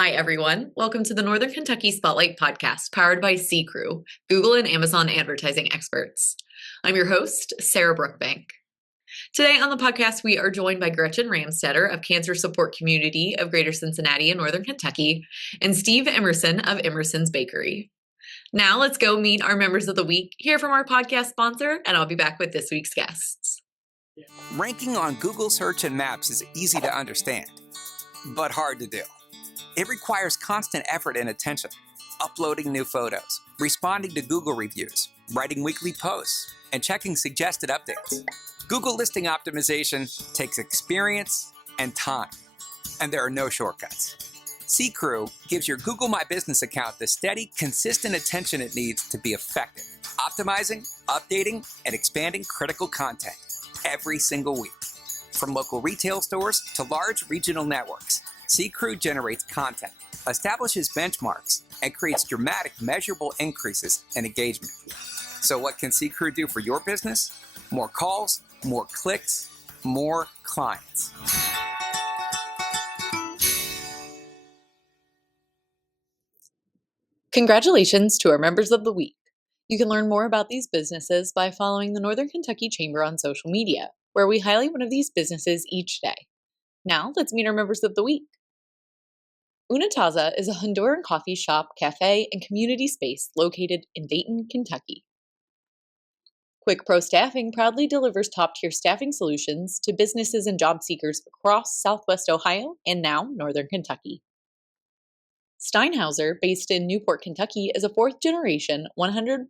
Hi, everyone. Welcome to the Northern Kentucky Spotlight Podcast, powered by CKREU, Google and Amazon advertising experts. I'm your host, Sarah Brookbank. Today on the podcast, we are joined by Gretchen Ramstetter of Cancer Support Community of Greater Cincinnati and Northern Kentucky, and Steve Emerson of Emerson's Bakery. Now let's go meet our members of the week, hear from our podcast sponsor, and I'll be back with this week's guests. Ranking on Google search and maps is easy to understand, but hard to do. It requires constant effort and attention, uploading new photos, responding to Google reviews, writing weekly posts, and checking suggested updates. Google listing optimization takes experience and time, and there are no shortcuts. CKREU gives your Google My Business account the steady, consistent attention it needs to be effective, optimizing, updating, and expanding critical content every single week. From local retail stores to large regional networks, CKREU generates content, establishes benchmarks, and creates dramatic, measurable increases in engagement. So what can CKREU do for your business? More calls, more clicks, more clients. Congratulations to our members of the week. You can learn more about these businesses by following the Northern Kentucky Chamber on social media, where we highlight one of these businesses each day. Now, let's meet our members of the week. Una Taza is a Honduran coffee shop, cafe, and community space located in Dayton, Kentucky. Quick Pro Staffing proudly delivers top-tier staffing solutions to businesses and job seekers across Southwest Ohio and now Northern Kentucky. Steinhauser, based in Newport, Kentucky, is a fourth-generation, 100%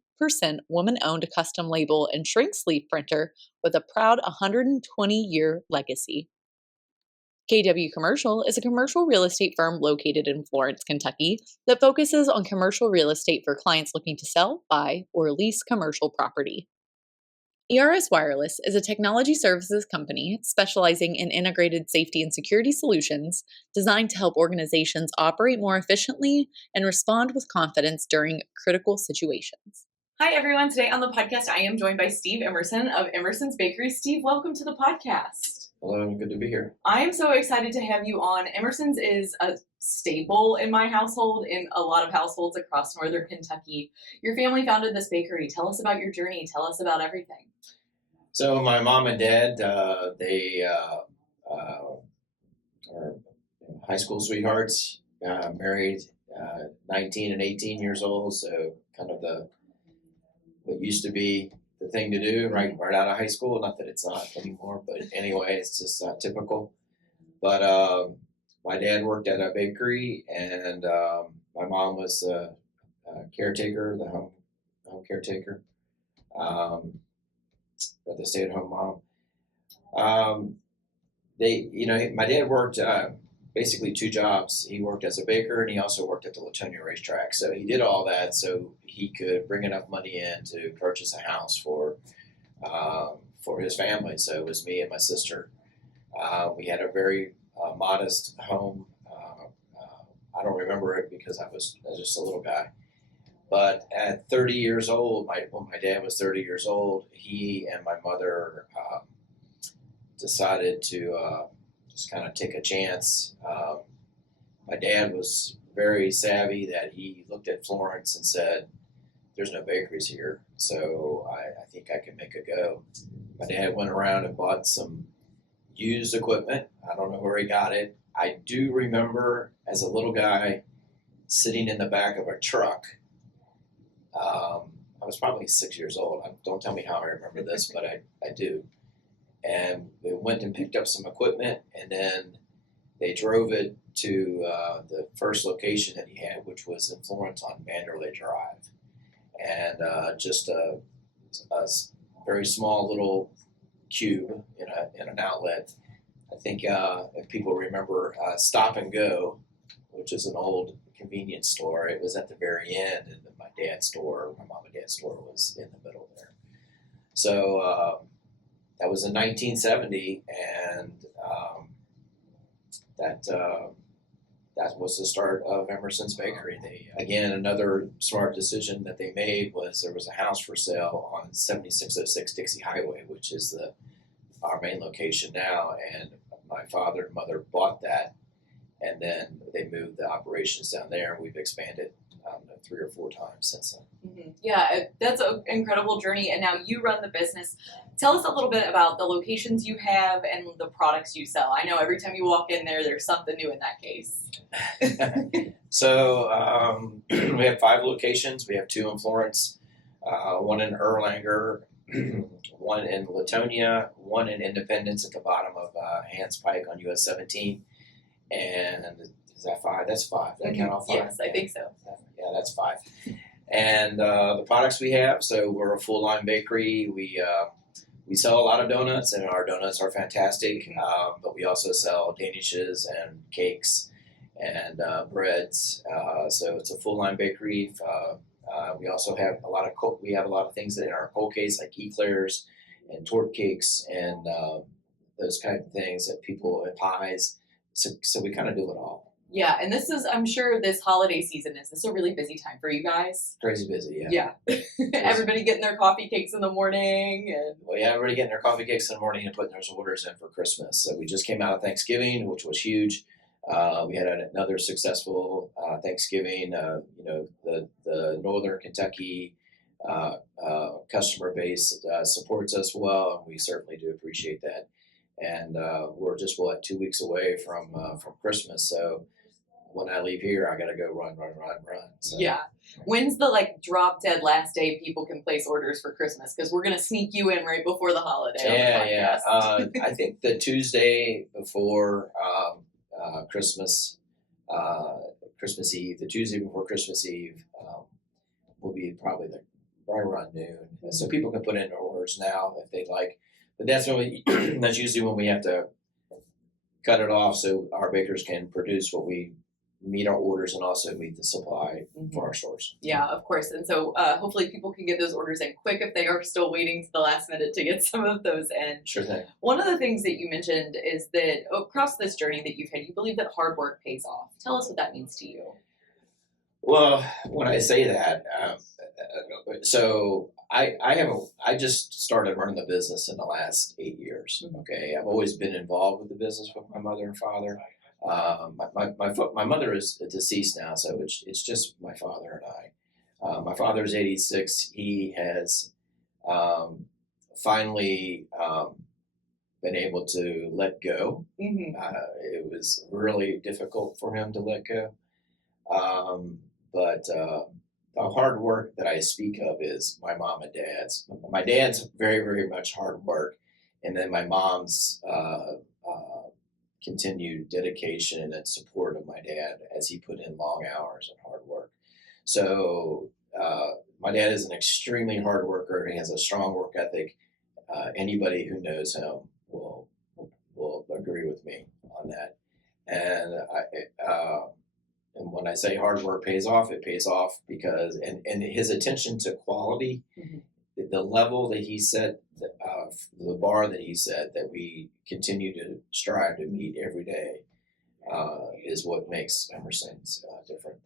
woman-owned custom label and shrink sleeve printer with a proud 120-year legacy. KW Commercial is a commercial real estate firm located in Florence, Kentucky that focuses on commercial real estate for clients looking to sell, buy, or lease commercial property. ERS Wireless is a technology services company specializing in integrated safety and security solutions designed to help organizations operate more efficiently and respond with confidence during critical situations. Hi, everyone. Today on the podcast, I am joined by Steve Emerson of Emerson's Bakery. Steve, welcome to the podcast. Hello, good to be here. I am so excited to have you on. Emerson's is a staple in my household, in a lot of households across Northern Kentucky. Your family founded this bakery. Tell us about your journey. Tell us about everything. So my mom and dad, they are high school sweethearts, married 19 and 18 years old, so kind of what used to be the thing to do right out of high school. Not that it's not anymore, but anyway, it's just typical. But my dad worked at a bakery, and my mom was a caretaker, the home caretaker, but the stay-at-home mom. My dad worked basically two jobs. He worked as a baker, and he also worked at the Latonia racetrack. So he did all that so he could bring enough money in to purchase a house for his family. So it was me and my sister. We had a very modest home. I don't remember it because I was just a little guy. But at 30 years old, when my dad was 30 years old, he and my mother decided to just kind of take a chance. My dad was very savvy that he looked at Florence and said, there's no bakeries here, so I think I can make a go. My dad went around and bought some used equipment. I don't know where he got it. I do remember as a little guy sitting in the back of a truck. I was probably 6 years old. Don't tell me how I remember this, but I do. And we went and picked up some equipment, and then they drove it to the first location that he had, which was in Florence on Vanderlei Drive. And just a very small little cube in an outlet. I think if people remember Stop and Go, which is an old convenience store, it was at the very end, and my mom and dad's store was in the middle there. So that was in 1970, and that was the start of Emerson's Bakery. Another smart decision that they made was there was a house for sale on 7606 Dixie Highway, which is our main location now, and my father and mother bought that and then they moved the operations down there, and we've expanded 3 or 4 times since then. Mm-hmm. Yeah, that's an incredible journey, and now you run the business. Tell us a little bit about the locations you have and the products you sell. I know every time you walk in there, there's something new in that case. So we have 5 locations. We have 2 in Florence, 1 in Erlanger, 1 in Latonia, 1 in Independence at the bottom of Hans Pike on US 17, and is that 5? That's 5. Did I count all 5? Yes, I think so. Yeah, that's 5. And the products we have, so we're a full line bakery. We sell a lot of donuts, and our donuts are fantastic. But we also sell danishes and cakes and breads. So it's a full line bakery. We also have a lot of things in our cold case, like eclairs and torte cakes and those kind of things that people and pies. So we kind of do it all. Yeah, and I'm sure this holiday season is a really busy time for you guys? Crazy busy, yeah. Yeah. Everybody getting their coffee cakes in the morning. Well, yeah, everybody getting their coffee cakes in the morning and putting their orders in for Christmas. So we just came out of Thanksgiving, which was huge. We had another successful Thanksgiving. The Northern Kentucky customer base supports us well, and we certainly do appreciate that. And we're just 2 weeks away from Christmas. So when I leave here, I got to go run. So. Yeah. When's the drop dead last day people can place orders for Christmas? Because we're going to sneak you in right before the holiday. Yeah. I think the Tuesday before Christmas Eve, the Tuesday before Christmas Eve will be probably right around noon. Mm-hmm. So people can put in their orders now if they'd like. But that's usually when we have to cut it off so our bakers can produce what we meet our orders and also meet the supply for our stores. Yeah, of course. And so hopefully people can get those orders in quick if they are still waiting to the last minute to get some of those in. Sure thing. One of the things that you mentioned is that across this journey that you've had, you believe that hard work pays off. Tell us what that means to you. Well, when I say that, so I just started running the business in the last 8 years. Okay, I've always been involved with the business with my mother and father. My mother is deceased now, so it's just my father and I. My father's 86. He has finally been able to let go. It was really difficult for him to let go. But the hard work that I speak of is my mom and dad's. My dad's very, very much hard work. And then my mom's continued dedication and support of my dad as he put in long hours and hard work. So my dad is an extremely hard worker. He has a strong work ethic. Anybody who knows him will agree with me on that. And when I say hard work pays off, it pays off because and his attention to quality, the level that he set, the bar that he set that we continue to strive to meet every day is what makes Emerson's different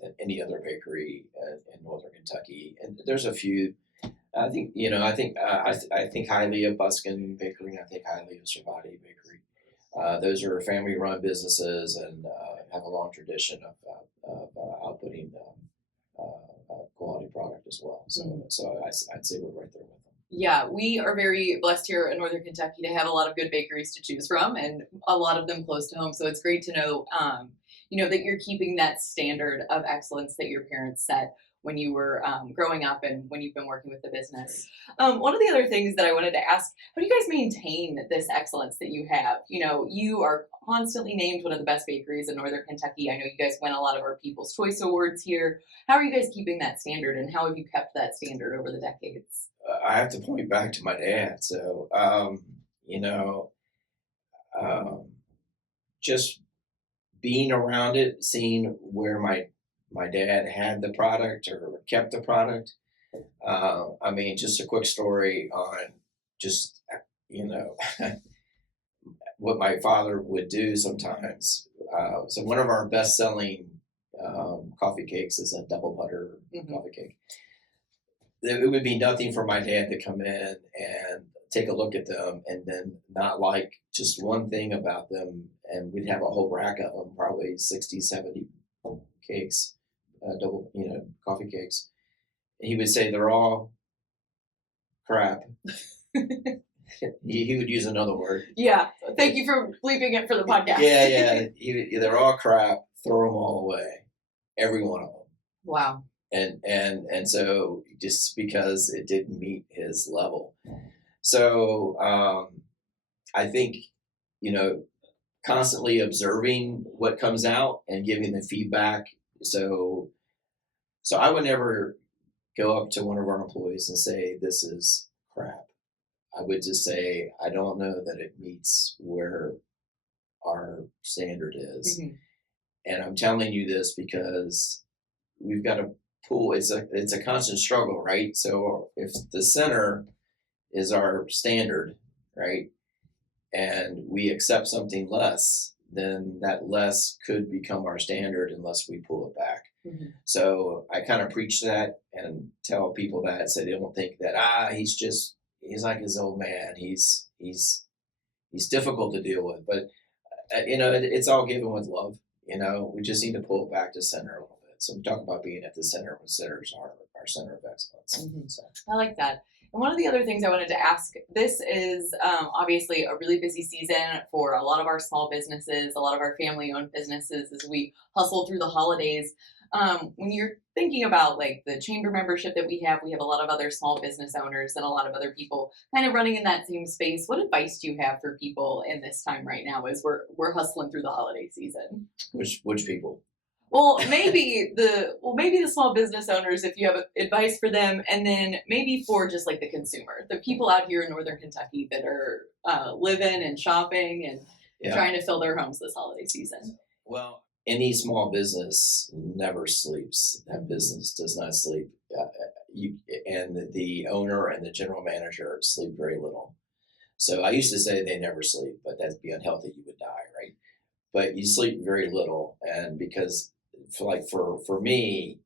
than any other bakery in Northern Kentucky. And there's a few. I think highly of Buskin Bakery. I think highly of Cervati Bakery. Those are family-run businesses and have a long tradition of outputting quality product as well. So I'd say we're right there with them. Yeah, we are very blessed here in Northern Kentucky to have a lot of good bakeries to choose from, and a lot of them close to home. So it's great to know, that you're keeping that standard of excellence that your parents set when you were growing up and when you've been working with the business. One of the other things that I wanted to ask, how do you guys maintain this excellence that you have? You are constantly named one of the best bakeries in Northern Kentucky. I know you guys win a lot of our People's Choice Awards here. How are you guys keeping that standard, and how have you kept that standard over the decades? I have to point back to my dad. So, just being around it, seeing where my dad had the product or kept the product. Just a quick story on just, what my father would do sometimes. So one of our best-selling coffee cakes is a double butter coffee cake. It would be nothing for my dad to come in and take a look at them and then not like just one thing about them. And we'd have a whole rack of them, probably 60, 70 cakes, double, coffee cakes. And he would say, they're all crap. He would use another word. Yeah. Thank you for bleeping it for the podcast. Yeah. They're all crap. Throw them all away. Every one of them. Wow. And so just because it didn't meet his level. So I think, constantly observing what comes out and giving the feedback. So I would never go up to one of our employees and say, this is crap. I would just say, I don't know that it meets where our standard is. Mm-hmm. And I'm telling you this because we've got to pull, it's a constant struggle, right? So if the center is our standard, right, and we accept something less, then that less could become our standard unless we pull it back. Mm-hmm. So I kind of preach that and tell people that, so they don't think that, he's like his old man. He's difficult to deal with, but it's all given with love. We just need to pull it back to center a little bit. So we talk about being at the center when centers are our center of excellence. Mm-hmm. So. I like that. And one of the other things I wanted to ask, this is obviously a really busy season for a lot of our small businesses, a lot of our family-owned businesses as we hustle through the holidays. When you're thinking about like the chamber membership that we have a lot of other small business owners and a lot of other people kind of running in that same space. What advice do you have for people in this time right now as we're hustling through the holiday season? Which people? Well, maybe the small business owners, if you have advice for them, and then maybe for just like the consumer, the people out here in Northern Kentucky that are living and shopping and trying to fill their homes this holiday season. Well, any small business never sleeps. That business does not sleep. And the owner and the general manager sleep very little. So I used to say they never sleep, but that'd be unhealthy. You would die, right? But you sleep very little. And because for me,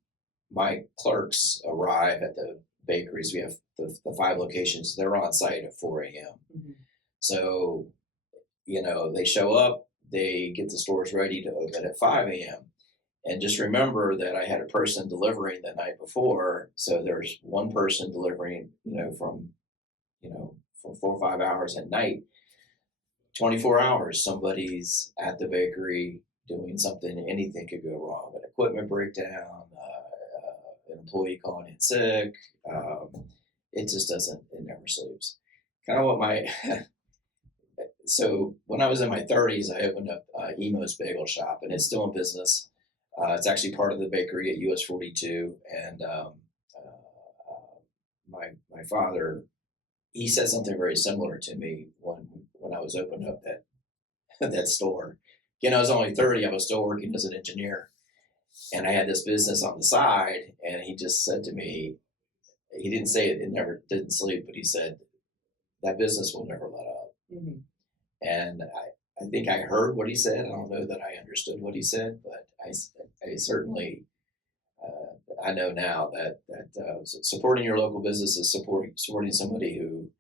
my clerks arrive at the bakeries. We have the 5 locations. They're on site at 4 a.m. Mm-hmm. So, they show up. They get the stores ready to open at 5 a.m. And just remember that I had a person delivering the night before. So there's one person delivering, from 4 or 5 hours at night, 24 hours, somebody's at the bakery doing something. Anything could go wrong. An equipment breakdown, an employee calling in sick. It never sleeps. Kind of what so when I was in my 30s, I opened up Emo's Bagel Shop, and it's still in business. It's actually part of the bakery at US 42. And my father, he said something very similar to me when I was opening up that store. Again, I was only 30. I was still working as an engineer, and I had this business on the side. And he just said to me, he didn't say it never didn't sleep, but he said that business will never let up. Mm-hmm. And I think I heard what he said. I don't know that I understood what he said, but I certainly, I know now that supporting your local business is supporting somebody who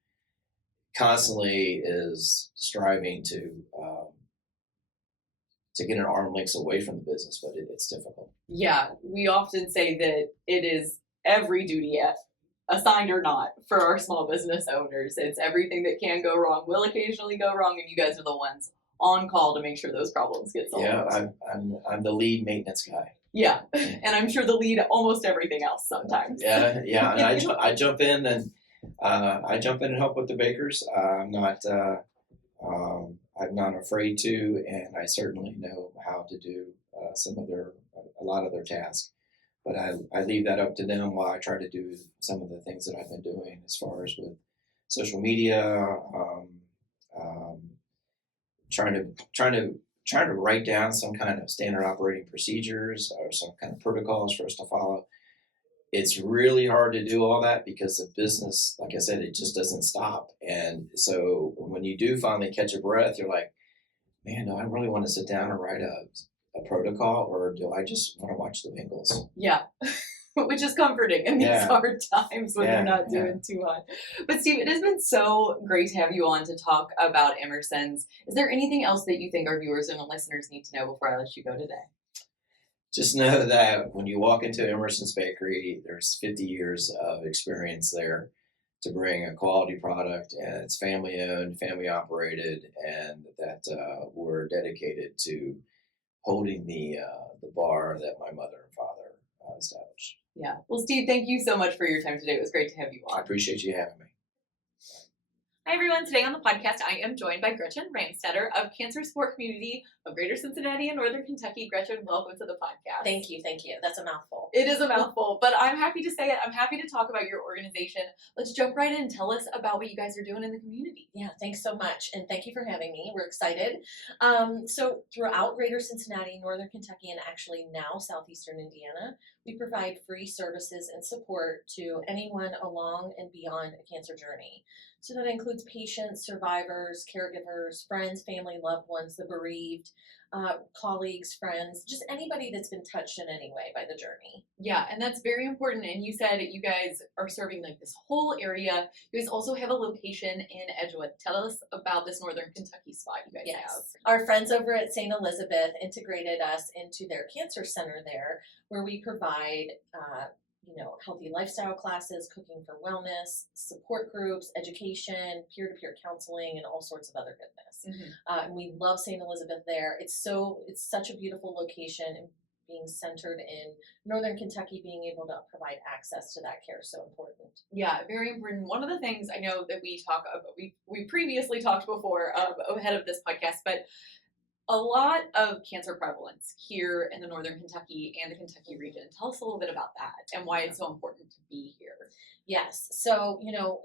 constantly is striving to get an arm length away from the business, but it's difficult. Yeah, we often say that it is every duty assigned or not, for our small business owners. It's everything that can go wrong will occasionally go wrong, and you guys are the ones on call to make sure those problems get solved. Yeah, I'm the lead maintenance guy. Yeah, and I'm sure the lead almost everything else sometimes. Yeah, and I jump in and help with the bakers. I'm not afraid to, and I certainly know how to do a lot of their tasks. But I leave that up to them while I try to do some of the things that I've been doing as far as with social media, trying to write down some kind of standard operating procedures or some kind of protocols for us to follow. It's really hard to do all that because the business, like I said, it just doesn't stop. And so when you do finally catch a breath, you're like, man, do I really want to sit down and write a protocol, or do I just want to watch the Bengals? Yeah. which is comforting in these hard times when you're not doing too much. But Steve, it has been so great to have you on to talk about Emerson's. Is there anything else that you think our viewers and listeners need to know before I let you go today? Just know that when you walk into Emerson's Bakery, there's 50 years of experience there to bring a quality product, and it's family owned, family operated, and that we're dedicated to holding the bar that my mother and father established. Yeah. Well, Steve, thank you so much for your time today. It was great to have you on. I appreciate you having me. Hi, everyone. Today on the podcast, I am joined by Gretchen Ramstetter of Cancer Support Community of Greater Cincinnati and Northern Kentucky. Gretchen, welcome to the podcast. Thank you. That's a mouthful. It is a mouthful, but I'm happy to say it. I'm happy to talk about your organization. Let's jump right in. Tell us about what you guys are doing in the community. Yeah, thanks so much, and thank you for having me. We're excited. So throughout Greater Cincinnati, Northern Kentucky, and actually now Southeastern Indiana, we provide free services and support to anyone along and beyond a cancer journey. So that includes patients, survivors, caregivers, friends, family, loved ones, the bereaved, colleagues, friends, just anybody that's been touched in any way by the journey. Yeah, and that's very important. And you said you guys are serving like this whole area. You guys also have a location in Edgewood. Tell us about this Northern Kentucky spot you guys have. Our friends over at St. Elizabeth integrated us into their cancer center there, where we provide healthy lifestyle classes, cooking for wellness, support groups, education, peer-to-peer counseling, and all sorts of other goodness. Mm-hmm. And we love St. Elizabeth there. It's such a beautiful location, and being centered in Northern Kentucky, being able to provide access to that care is so important. Yeah, very important. One of the things I know that we talk about, we previously talked before ahead of this podcast, but a lot of cancer prevalence here in the Northern Kentucky and the Kentucky region. Tell us a little bit about that and why it's so important to be here. Yes. So,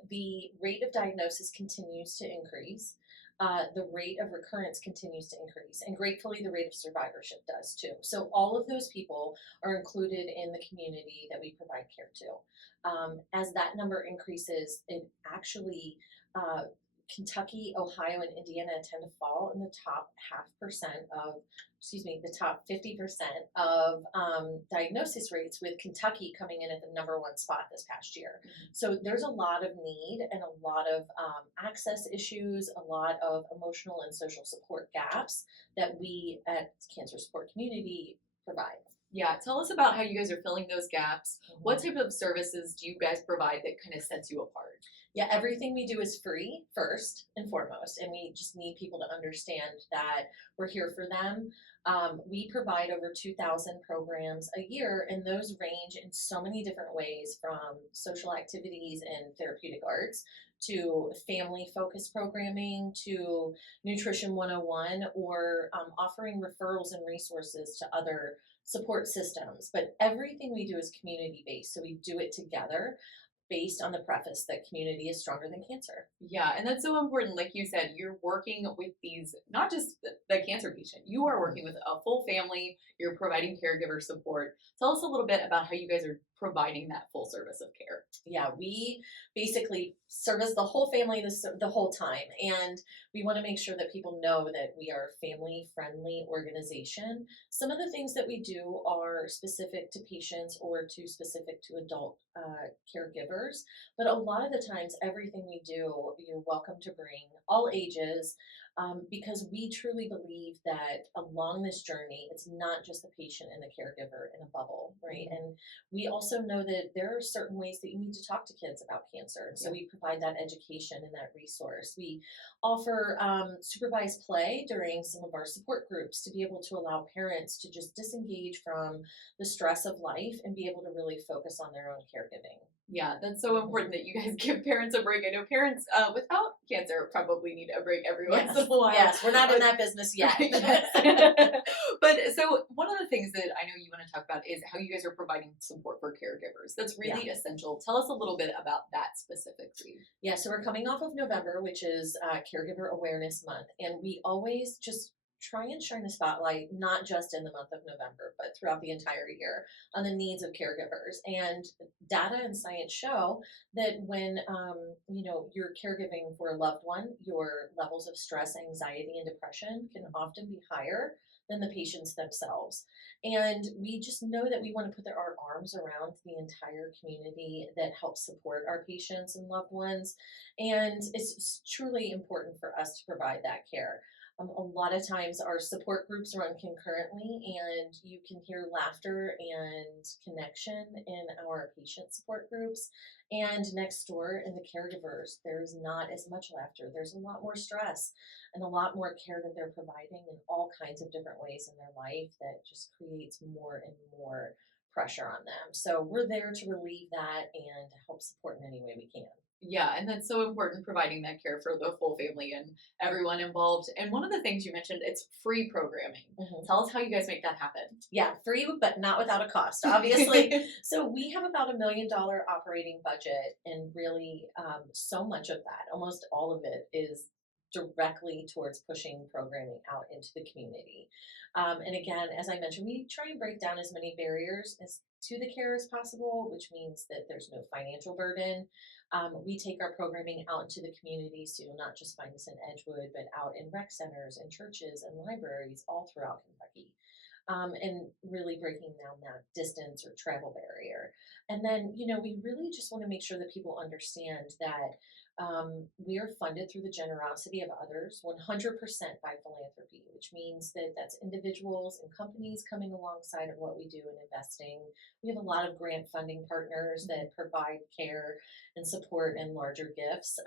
the rate of diagnosis continues to increase. The rate of recurrence continues to increase. And gratefully, the rate of survivorship does too. So all of those people are included in the community that we provide care to. As that number increases, it actually Kentucky, Ohio, and Indiana tend to fall in the top the top 50% of diagnosis rates, with Kentucky coming in at the number one spot this past year. Mm-hmm. So there's a lot of need and a lot of access issues, a lot of emotional and social support gaps that we at Cancer Support Community provide. Yeah, tell us about how you guys are filling those gaps. Mm-hmm. What type of services do you guys provide that kind of sets you apart? Yeah, everything we do is free first and foremost, and we just need people to understand that we're here for them. We provide over 2,000 programs a year, and those range in so many different ways, from social activities and therapeutic arts to family-focused programming to Nutrition 101, or offering referrals and resources to other support systems. But everything we do is community-based, so we do it together, based on the preface that community is stronger than cancer. Yeah, and that's so important. Like you said, you're working with these, not just the cancer patient, you are working with a full family, you're providing caregiver support. Tell us a little bit about how you guys are providing that full service of care. Yeah, we basically service the whole family the whole time, and we want to make sure that people know that we are a family-friendly organization. Some of the things that we do are specific to patients or specific to adult caregivers, but a lot of the times everything we do, you're welcome to bring, all ages, because we truly believe that along this journey, it's not just the patient and the caregiver in a bubble, right? Mm-hmm. And we also know that there are certain ways that you need to talk to kids about cancer. So we provide that education and that resource. We offer supervised play during some of our support groups to be able to allow parents to just disengage from the stress of life and be able to really focus on their own caregiving. Yeah, that's so important that you guys give parents a break. I know parents without cancer probably need a break every once in a while. Yes, we're not in that business yet. But so one of the things that I know you want to talk about is how you guys are providing support for caregivers. That's really essential. Tell us a little bit about that specifically. Yeah, so we're coming off of November, which is Caregiver Awareness Month, and we always just try and shine the spotlight, not just in the month of November, but throughout the entire year, on the needs of caregivers. And data and science show that when you're caregiving for a loved one, your levels of stress, anxiety, and depression can often be higher than the patients themselves. And we just know that we want to put our arms around the entire community that helps support our patients and loved ones. And it's truly important for us to provide that care. A lot of times our support groups run concurrently, and you can hear laughter and connection in our patient support groups. And next door in the caregivers, there's not as much laughter. There's a lot more stress and a lot more care that they're providing in all kinds of different ways in their life that just creates more and more pressure on them. So we're there to relieve that and help support in any way we can. Yeah, and that's so important, providing that care for the full family and everyone involved. And one of the things you mentioned, it's free programming. Mm-hmm. Tell us how you guys make that happen. Yeah, free, but not without a cost, obviously. So we have about $1 million operating budget, and really so much of that, almost all of it, is directly towards pushing programming out into the community. And again, as I mentioned, we try and break down as many barriers to the care as possible, which means that there's no financial burden. We take our programming out into the community, so you'll not just find us in Edgewood, but out in rec centers and churches and libraries all throughout Kentucky. And really breaking down that distance or travel barrier. And then, we really just want to make sure that people understand that we are funded through the generosity of others, 100% by philanthropy, which means that that's individuals and companies coming alongside of what we do in investing. We have a lot of grant funding partners that provide care and support and larger gifts,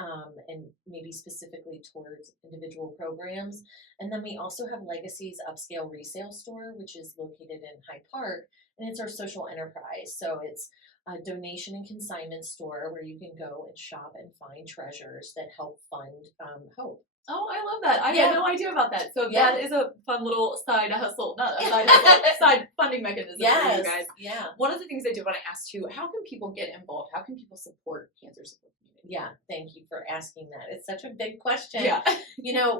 and maybe specifically towards individual programs. And then we also have Legacy's Upscale Resale Store, which is located in Hyde Park, and it's our social enterprise. So it's a donation and consignment store where you can go and shop and find treasures that help fund hope. Oh, I love that. I had no idea about that. So that is a fun little side hustle, not a side hustle, side funding mechanism for you guys. Yeah. One of the things I did want to ask too, how can people get involved? How can people support cancer support community? Yeah, thank you for asking that. It's such a big question. Yeah.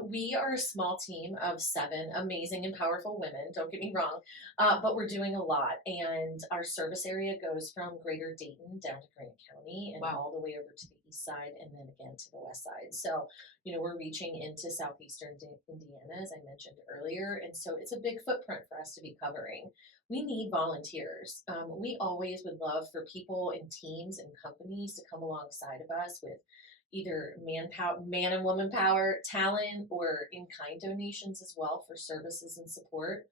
We are a small team of 7 amazing and powerful women, don't get me wrong, but we're doing a lot. And our service area goes from Greater Dayton down to Grant County and all the way over to the east side and then again to the west side. So, we're reaching into southeastern Indiana, as I mentioned earlier. And so it's a big footprint for us to be covering. We need volunteers. We always would love for people and teams and companies to come alongside of us with either man and woman power, talent, or in-kind donations as well for services and support.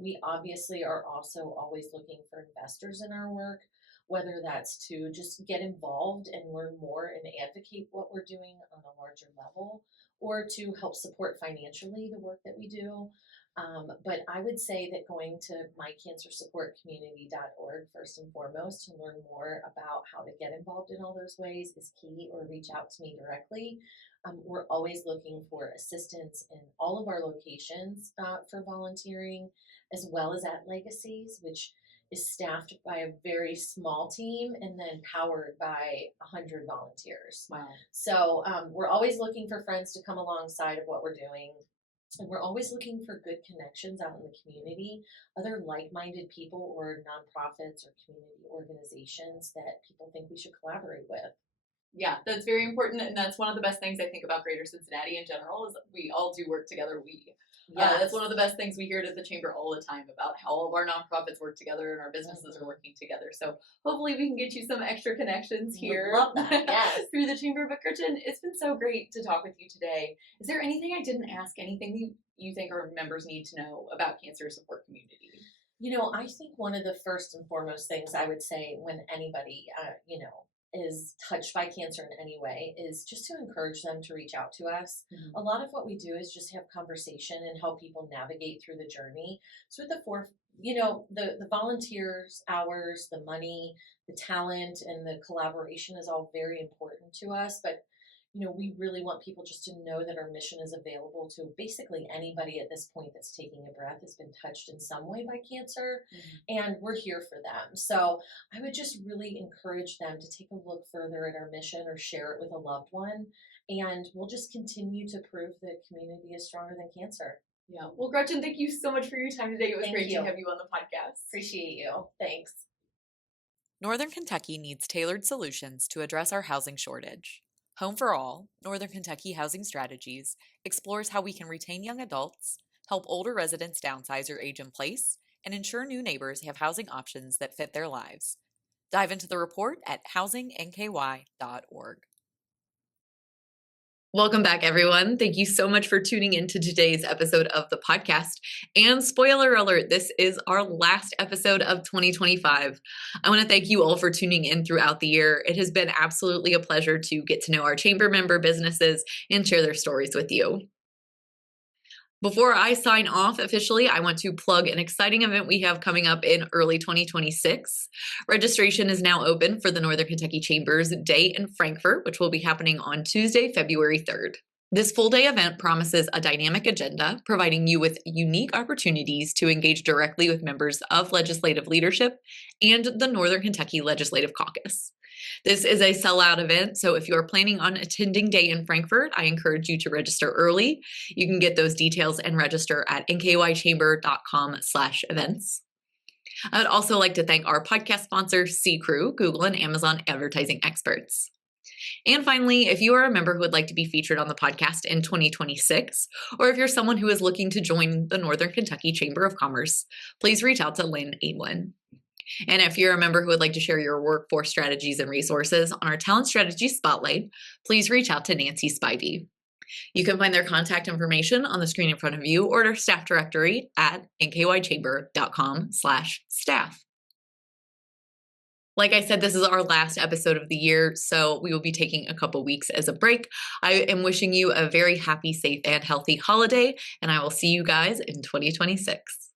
We obviously are also always looking for investors in our work, whether that's to just get involved and learn more and advocate what we're doing on a larger level, or to help support financially the work that we do. But I would say that going to mycancersupportcommunity.org first and foremost to learn more about how to get involved in all those ways is key, or reach out to me directly. We're always looking for assistance in all of our locations for volunteering, as well as at Legacies, which is staffed by a very small team and then powered by 100 volunteers. Wow. So we're always looking for friends to come alongside of what we're doing. And we're always looking for good connections out in the community, other like-minded people or nonprofits or community organizations that people think we should collaborate with. Yeah, that's very important. And that's one of the best things I think about Greater Cincinnati in general is we all do work together. That's one of the best things we hear at the Chamber all the time about how all of our nonprofits work together and our businesses are working together. So hopefully we can get you some extra connections here. Love that, yes. Through the Chamber. But Gretchen, it's been so great to talk with you today. Is there anything I didn't ask, anything you think our members need to know about cancer support community? I think one of the first and foremost things I would say when anybody, is touched by cancer in any way is just to encourage them to reach out to us. Mm-hmm. A lot of what we do is just have conversation and help people navigate through the journey. So at the volunteers, hours, the money, the talent, and the collaboration is all very important to us. But we really want people just to know that our mission is available to basically anybody at this point that's taking a breath has been touched in some way by cancer, and we're here for them. So I would just really encourage them to take a look further at our mission or share it with a loved one, and we'll just continue to prove that community is stronger than cancer. Yeah. Well, Gretchen, thank you so much for your time today. It was great to have you on the podcast. Appreciate you. Thanks. Northern Kentucky needs tailored solutions to address our housing shortage. Home for All, Northern Kentucky Housing Strategies, explores how we can retain young adults, help older residents downsize or age in place, and ensure new neighbors have housing options that fit their lives. Dive into the report at housingNKY.org. Welcome back, everyone. Thank you so much for tuning into today's episode of the podcast. And spoiler alert, this is our last episode of 2025. I want to thank you all for tuning in throughout the year. It has been absolutely a pleasure to get to know our chamber member businesses and share their stories with you. Before I sign off officially, I want to plug an exciting event we have coming up in early 2026. Registration is now open for the Northern Kentucky Chamber's Day in Frankfort, which will be happening on Tuesday, February 3rd. This full-day event promises a dynamic agenda, providing you with unique opportunities to engage directly with members of legislative leadership and the Northern Kentucky Legislative Caucus. This is a sellout event, so if you are planning on attending Day in Frankfort, I encourage you to register early. You can get those details and register at nkychamber.com/events. I would also like to thank our podcast sponsor, CKREU, Google and Amazon advertising experts. And finally, if you are a member who would like to be featured on the podcast in 2026, or if you're someone who is looking to join the Northern Kentucky Chamber of Commerce, please reach out to Lynn Awen. And if you're a member who would like to share your workforce strategies and resources on our Talent Strategy Spotlight, please reach out to Nancy Spivey. You can find their contact information on the screen in front of you or their staff directory at nkychamber.com/staff. Like I said, this is our last episode of the year, so we will be taking a couple weeks as a break. I am wishing you a very happy, safe, and healthy holiday, and I will see you guys in 2026.